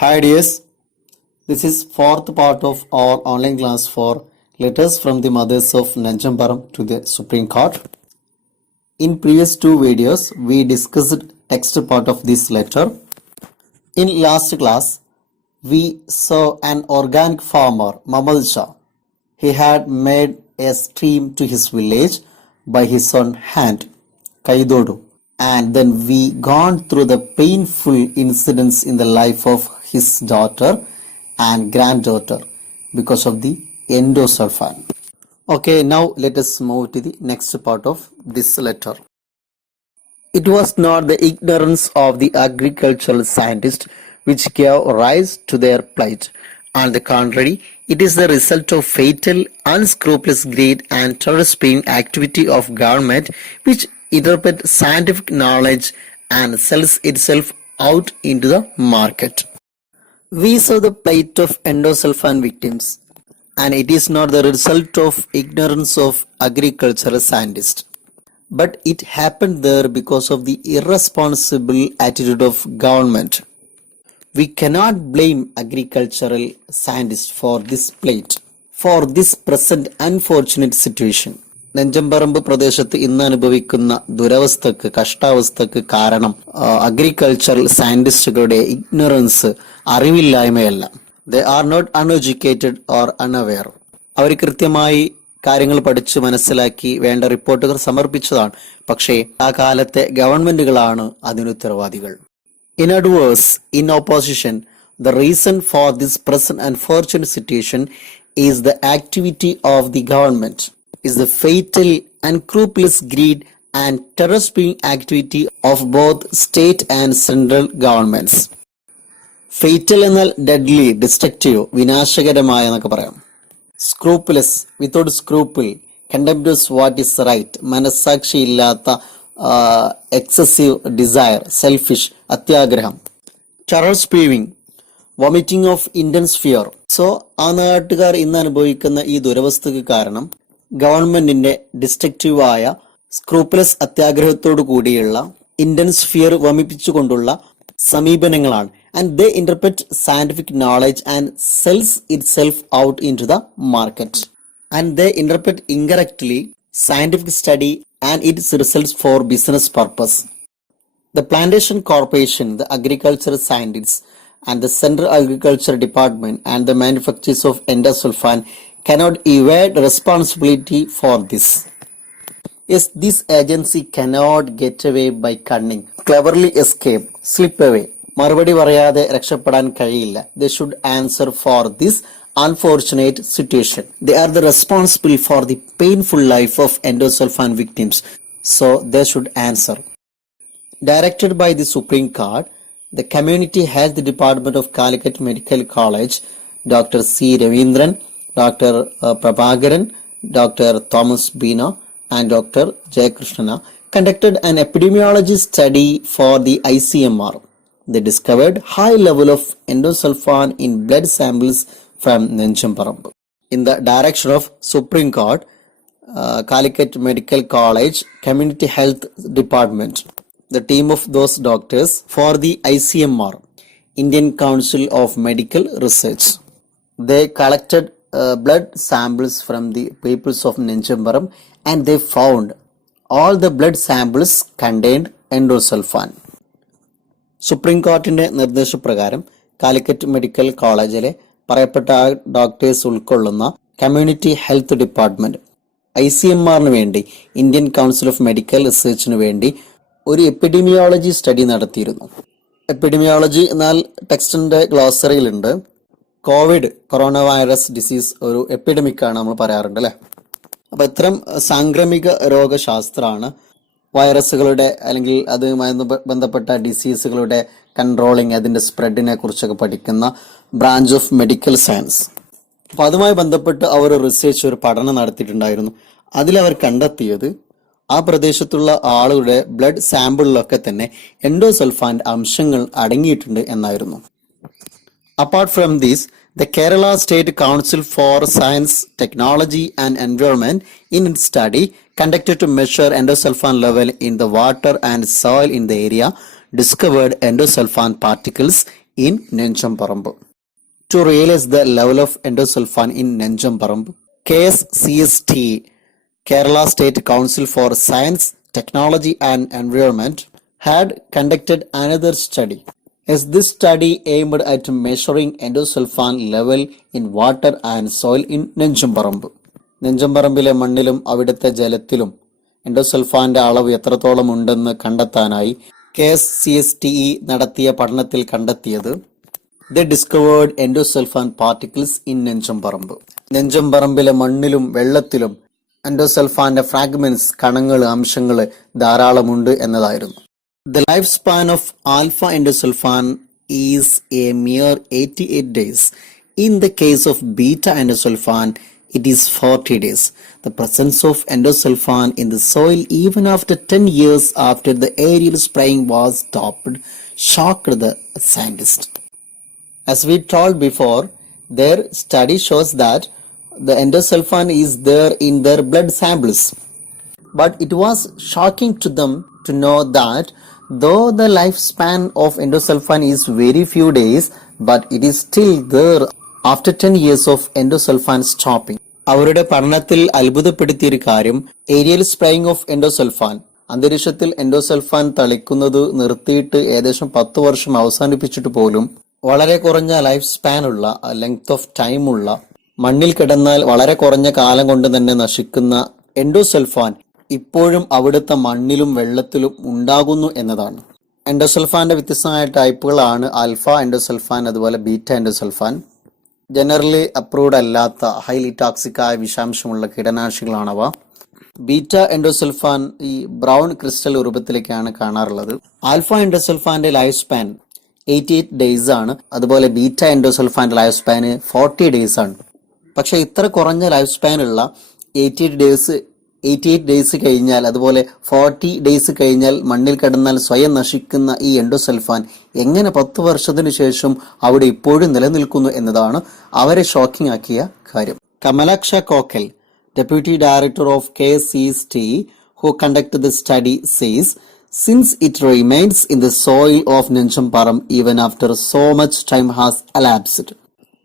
Hi dears, this is fourth part of our online class for letters from the mothers of Nanjambaram to the Supreme Court. In previous two videos, we discussed text part of this letter. In last class, we saw an organic farmer, Mamal Shah. He had made a stream to his village by his own hand, Kaidodu. And then we gone through the painful incidents in the life of his daughter and granddaughter because of the endosulfan. Okay, now let us move to the next part of this letter. It was not the ignorance of the agricultural scientists which gave rise to their plight. On the contrary, it is the result of fatal, unscrupulous greed and terror-spreading activity of government which interprets scientific knowledge and sells itself out into the market. We saw the plight of endosulfan victims, and it is not the result of ignorance of agricultural scientists. But it happened there because of the irresponsible attitude of government. We cannot blame agricultural scientists for this plight, for this present unfortunate situation. നെഞ്ചമ്പറമ്പ് പ്രദേശത്ത് ഇന്ന് അനുഭവിക്കുന്ന ദുരവസ്ഥക്ക് കഷ്ടാവസ്ഥക്ക് കാരണം agricultural സയന്റിസ്റ്റുകളുടെ ignorance അറിവില്ലായ്മയല്ല. They are not uneducated or unaware. അവർ കൃത്യമായി കാര്യങ്ങൾ പഠിച്ച് മനസ്സിലാക്കി വേണ്ട റിപ്പോർട്ടുകൾ സമർപ്പിച്ചതാണ്. പക്ഷേ ആ കാലത്തെ ഗവൺമെന്റുകളാണ് അതിന് ഉത്തരവാദികൾ. In other words, in opposition, the reason for this present unfortunate situation is the activity of the government, is the fatal unscrupulous greed and terror-spreading activity of both state and central governments. Fatal എന്നാൽ deadly, destructive, വിനാശകരമായ എന്നൊക്കെ പറയാം. Scrupulous, without scruple, contemptuous what is right, മനസ്സാക്ഷിയില്ലാത്ത excessive desire, selfish, അത്യാഗ്രഹം. terror-spreading, vomiting of intense fear. So ആ നാട്ടുകാർ ഇന്ന് അനുഭവിക്കുന്ന ഈ ദുരവസ്ഥക്ക് കാരണം ഗവൺമെന്റിന്റെ ഡിസ്ട്രക്റ്റീവായ സ്ക്രൂപ്പുലസ് അത്യാഗ്രഹത്തോടു കൂടിയുള്ള ഇന്റൻസ് ഫിയർ വമിപ്പിച്ചുകൊണ്ടുള്ള സമീപനങ്ങളാണ്. And they interpret scientific knowledge and sells itself out in to the market. And they interpret incorrectly scientific study and its results for business purpose. The Plantation Corporation, the agricultural scientists, and the Central Agriculture Department and the manufacturers of endosulfan cannot evade responsibility for this. Yes, this agency cannot get away by cunning, cleverly escape, slip away. മറുപടി പറയാതെ രക്ഷപ്പെടാൻ കഴിയില്ല. They should answer for this unfortunate situation. They are the responsible for the painful life of endosulfan victims, so they should answer. Directed by the Supreme Court, the Community Health Department of Calicut Medical College, Dr. C. Ravindran, Dr. Prabhakaran, Dr. Thomas Bina, and Dr. Jayakrishna conducted an epidemiology study for the ICMR. They discovered high level of endosulfan in blood samples from Nanjambaram. In the direction of Supreme Court, Calicut Medical College Community Health Department, the team of those doctors for the ICMR, Indian Council of Medical Research, they collected blood samples from the peoples of Nanjambaram and they found all the blood samples contained endosulfan. Supreme കോർട്ടിന്റെ നിർദ്ദേശപ്രകാരം Calicut medical കോളേജിലെ പറയപ്പെട്ട doctors ഉൾക്കൊള്ളുന്ന community health department ICMRന് വേണ്ടി Indian council of medical റിസർച്ചിന് വേണ്ടി ഒരു epidemiology study നടത്തിയിരുന്നു. Epidemiology എന്നാൽ ടെക്സ്റ്റിന്റെ ഗ്ലോസറിയിലുണ്ട്. കോവിഡ് കൊറോണ വൈറസ് ഡിസീസ് ഒരു എപ്പിഡമിക് ആണ് നമ്മൾ പറയാറുണ്ട് അല്ലെ. അപ്പൊ ഇത്തരം സാംക്രമിക രോഗശാസ്ത്രമാണ് വൈറസുകളുടെ അല്ലെങ്കിൽ അതുമായി ബന്ധപ്പെട്ട ഡിസീസുകളുടെ കൺട്രോളിങ്, അതിന്റെ സ്പ്രെഡിനെ കുറിച്ചൊക്കെ പഠിക്കുന്ന ബ്രാഞ്ച് ഓഫ് മെഡിക്കൽ സയൻസ്. അപ്പൊ അതുമായി ബന്ധപ്പെട്ട് അവർ റിസർച്ച്, ഒരു പഠനം നടത്തിയിട്ടുണ്ടായിരുന്നു. അതിലവർ കണ്ടെത്തിയത് ആ പ്രദേശത്തുള്ള ആളുകളുടെ ബ്ലഡ് സാമ്പിളിലൊക്കെ തന്നെ എൻഡോസൾഫാന്റെ അംശങ്ങൾ അടങ്ങിയിട്ടുണ്ട് എന്നായിരുന്നു. Apart from this, the Kerala State Council for Science, Technology and Environment in its study conducted to measure endosulfan level in the water and soil in the area discovered endosulfan particles in Nenjamparambu. To realize the level of endosulfan in Nenjamparambu, KSCST, Kerala State Council for Science, Technology and Environment, had conducted another study. As this study aimed at measuring endosulfan level in water and soil in Nenjamparambu. നെഞ്ചമ്പറമ്പിലെ മണ്ണിലും അവിടുത്തെ ജലത്തിലും എൻഡോസൾഫാന്റെ അളവ് എത്രത്തോളം ഉണ്ടെന്ന് കണ്ടെത്താനായി KSCSTE നടത്തിയ പഠനത്തിൽ കണ്ടെത്തിയത് they discovered endosulfan particles in നെഞ്ചമ്പറമ്പ്. നെഞ്ചമ്പറമ്പിലെ മണ്ണിലും വെള്ളത്തിലും എൻഡോസൾഫാന്റെ ഫ്രാഗ്മെന്റ്സ്, കണങ്ങൾ, അംശങ്ങൾ ധാരാളമുണ്ട് എന്നതായിരുന്നു. The lifespan of alpha endosulfan is a mere 88 days. In the case of beta endosulfan, it is 40 days. The presence of endosulfan in the soil even after 10 years after the aerial spraying was stopped shocked the scientists. As we told before, their study shows that the endosulfan is there in their blood samples. But it was shocking to them to know that though the lifespan of endosulfan is very few days, but it is still there after 10 years of endosulfan stopping. അവരുടെ പഠനത്തിൽ അത്ഭുതപ്പെടുത്തിയൊരു കാര്യം aerial spraying of endosulfan, അന്തരീക്ഷത്തിൽ endosulfan തളിക്കുന്നത് നിർത്തിയിട്ട് ഏകദേശം 10 വർഷം അവസാനിപ്പിച്ചിട്ട് പോലും വളരെ കുറഞ്ഞ ലൈഫ് സ്പാൻ ഉള്ള, ലെങ്ത് ഓഫ് ടൈം ഉള്ള, മണ്ണിൽ കിടന്നാൽ വളരെ കുറഞ്ഞ കാലം കൊണ്ട് തന്നെ നശിക്കുന്ന എൻഡോസൾഫാൻ ഇപ്പോഴും അവിടുത്തെ മണ്ണിലും വെള്ളത്തിലും ഉണ്ടാകുന്നു എന്നതാണ്. എൻഡോസൾഫാന്റെ വ്യത്യസ്തമായ ടൈപ്പുകളാണ് ആൽഫ എൻഡോസൾഫാൻ, അതുപോലെ ബീറ്റ എൻഡോസൾഫാൻ. ജനറലി അപ്രൂവ്ഡ് അല്ലാത്ത ഹൈലി ടോക്സിക് ആയ വിഷാംശമുള്ള കീടനാശിനികളാണവ. ബീറ്റ എൻഡോസൾഫാൻ ഈ ബ്രൗൺ ക്രിസ്റ്റൽ രൂപത്തിലേക്കാണ് കാണാറുള്ളത്. ആൽഫ എൻഡോസൾഫാന്റെ ലൈഫ് സ്പാൻ 88 ഡേയ്സ് ആണ്. അതുപോലെ ബീറ്റ എൻഡോസൾഫാന്റെ ലൈഫ് സ്പാന് 40 ഡേയ്സ് ആണ്. പക്ഷെ ഇത്ര കുറഞ്ഞ ലൈഫ് സ്പാൻ ഉള്ള 88 ഡേയ്സ് കഴിഞ്ഞാൽ, അതുപോലെ 40 ഡേയ്സ് കഴിഞ്ഞാൽ മണ്ണിൽ കിടന്നാൽ സ്വയം നശിക്കുന്ന ഈ എൻഡോസൾഫാൻ എങ്ങനെ 10 വർഷത്തിനു ശേഷം അവിടെ ഇപ്പോഴും നിലനിൽക്കുന്നു എന്നതാണ് അവരെ ഷോക്കിംഗ് ആക്കിയ കാര്യം. Kamalaksha കോക്കൽ, deputy director of KSCST, who conducted the study, says, since it remains in the soil of Nenjamparam even after so much time has elapsed,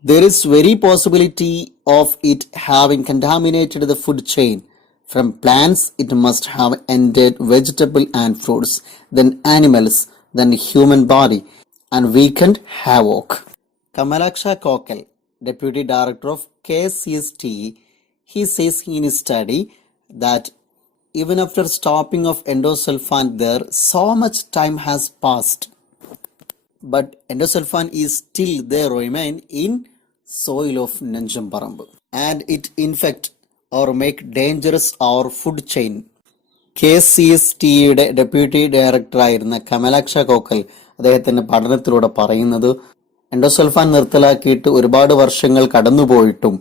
there is very possibility of it having contaminated the food chain. From plants, it must have entered vegetable and fruits, then animals, then human body, and weakened havoc. Kamalaksha Kokal, Deputy Director of KSCST, he says in his study that even after stopping of endosulfan there, so much time has passed. But endosulfan is still there, remain in soil of Nenjamparambu, and it infect or make dangerous our food chain. KSCSTയുടെ deputy ഡയറക്ടറായിരുന്ന കമലാക്ഷ കോക്കൽ അദ്ദേഹത്തിന്റെ പഠനത്തിലൂടെ പറയുന്നത് endosulfan നിർത്തലാക്കിയിട്ട് ഒരുപാട് വർഷങ്ങൾ കടന്നുപോയിട്ടും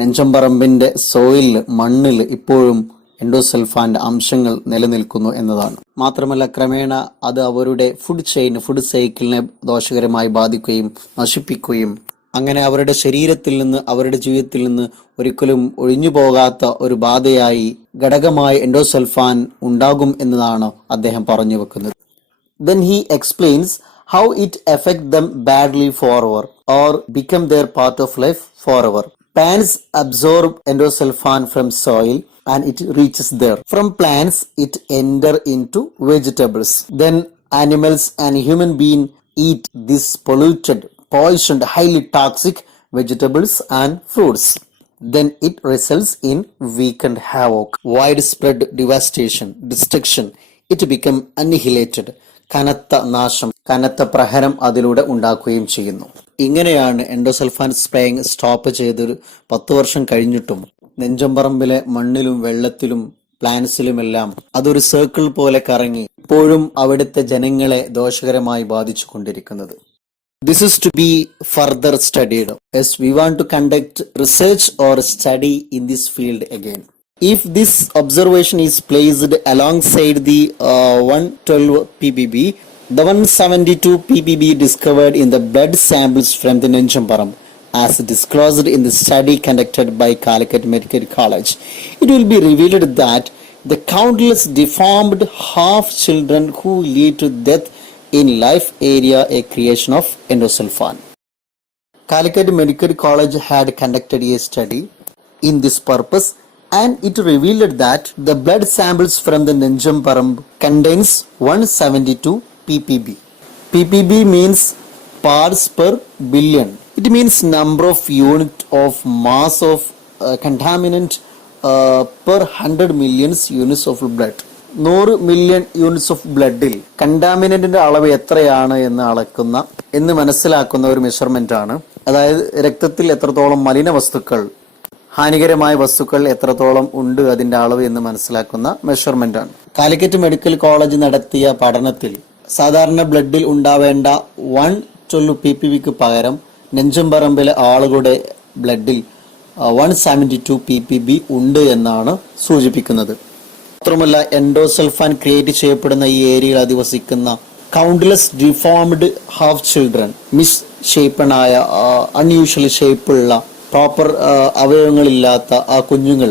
നെഞ്ചമ്പറമ്പിന്റെ സോയിലിൽ, മണ്ണിൽ ഇപ്പോഴും എൻഡോസൾഫാന്റെ അംശങ്ങൾ നിലനിൽക്കുന്നു എന്നതാണ്. മാത്രമല്ല ക്രമേണ അത് അവരുടെ ഫുഡ് സൈക്കിളിനെ ദോഷകരമായി ബാധിക്കുകയും നശിപ്പിക്കുകയും അങ്ങനെ അവരുടെ ശരീരത്തിൽ നിന്ന്, അവരുടെ ജീവിതത്തിൽ നിന്ന് ഒരിക്കലും ഒഴിഞ്ഞു പോകാത്ത ഒരു ബാധയായി, ഘടകമായി എൻഡോസൾഫാൻ ഉണ്ടാകും എന്നതാണ് അദ്ദേഹം പറഞ്ഞു വെക്കുന്നത്. Then he explains how it affects them badly forever or become their part of life forever. Plants absorb endosulfan from soil and it reaches there. From plants it enter into vegetables. Then animals and human beings eat this polluted, poisoned, highly toxic vegetables and fruits. Then it results in weakened havoc, widespread devastation, destruction. It become annihilated. കനത്ത നാശം, കനത്ത പ്രഹരം അതിലൂടെ ഉണ്ടാക്കുകയും ചെയ്യുന്നു. ഇങ്ങനെയാണ് endosulfan spraying stop ചെയ്തൊരു 10 വർഷം കഴിഞ്ഞിട്ടും നെഞ്ചമ്പറമ്പിലെ മണ്ണിലും വെള്ളത്തിലും പ്ലാന്റ്സിലുമെല്ലാം അതൊരു സർക്കിൾ പോലെ കറങ്ങി ഇപ്പോഴും അവിടുത്തെ ജനങ്ങളെ ദോഷകരമായി ബാധിച്ചു കൊണ്ടിരിക്കുന്നത്. This is to be further studied as we want to conduct research or study in this field again. If this observation is placed alongside the 112 ppb, the 172 ppb discovered in the blood samples from the Nenjamparam, as disclosed in the study conducted by Calicut Medical College, it will be revealed that the countless deformed half children who lead to death in life area a creation of endosulfan. Calicut Medical College had conducted a study in this purpose and it revealed that the blood samples from the Nenjamparam contains 172 ppb. ppb means parts per billion. It means number of unit of mass of contaminant per 100 million units of blood. 100 million units of ബ്ലഡിൽ കണ്ടാമിനന്റിന്റെ അളവ് എത്രയാണ് എന്ന് മനസ്സിലാക്കുന്ന ഒരു measurement ആണ്. അതായത് രക്തത്തിൽ എത്രത്തോളം മലിന വസ്തുക്കൾ, ഹാനികരമായ വസ്തുക്കൾ എത്രത്തോളം ഉണ്ട് അതിന്റെ അളവ് എന്ന് മനസ്സിലാക്കുന്ന മെഷർമെന്റ് ആണ്. കാലിക്കറ്റ് മെഡിക്കൽ കോളേജ് നടത്തിയ പഠനത്തിൽ സാധാരണ ബ്ലഡിൽ ഉണ്ടാവേണ്ട 112 ppbക്ക് പകരം നെഞ്ചമ്പറമ്പിലെ ആളുകളുടെ ബ്ലഡിൽ 172 ppb ഉണ്ട് എന്നാണ് സൂചിപ്പിക്കുന്നത്. മാത്രമല്ല എൻഡോസൾഫാൻ ക്രിയേറ്റ് ചെയ്യപ്പെടുന്ന ഈ ഏരിയയിൽ അധിവസിക്കുന്ന countless deformed half children, miss ഷേപ്പണായ അൺയൂഷ്വൽ ഷേപ്പുള്ള പ്രോപ്പർ അവയവങ്ങളില്ലാത്ത ആ കുഞ്ഞുങ്ങൾ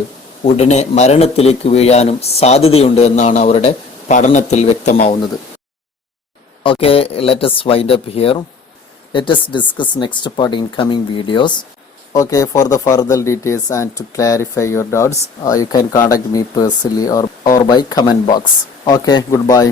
ഉടനെ മരണത്തിലേക്ക് വീഴാനും സാധ്യതയുണ്ട് എന്നാണ് അവരുടെ പഠനത്തിൽ വ്യക്തമാവുന്നത്. Okay, let us wind up here. Let us discuss next part in coming videos. Okay, for the further details and to clarify your doubts, you can contact me personally or by comment box. Okay, goodbye.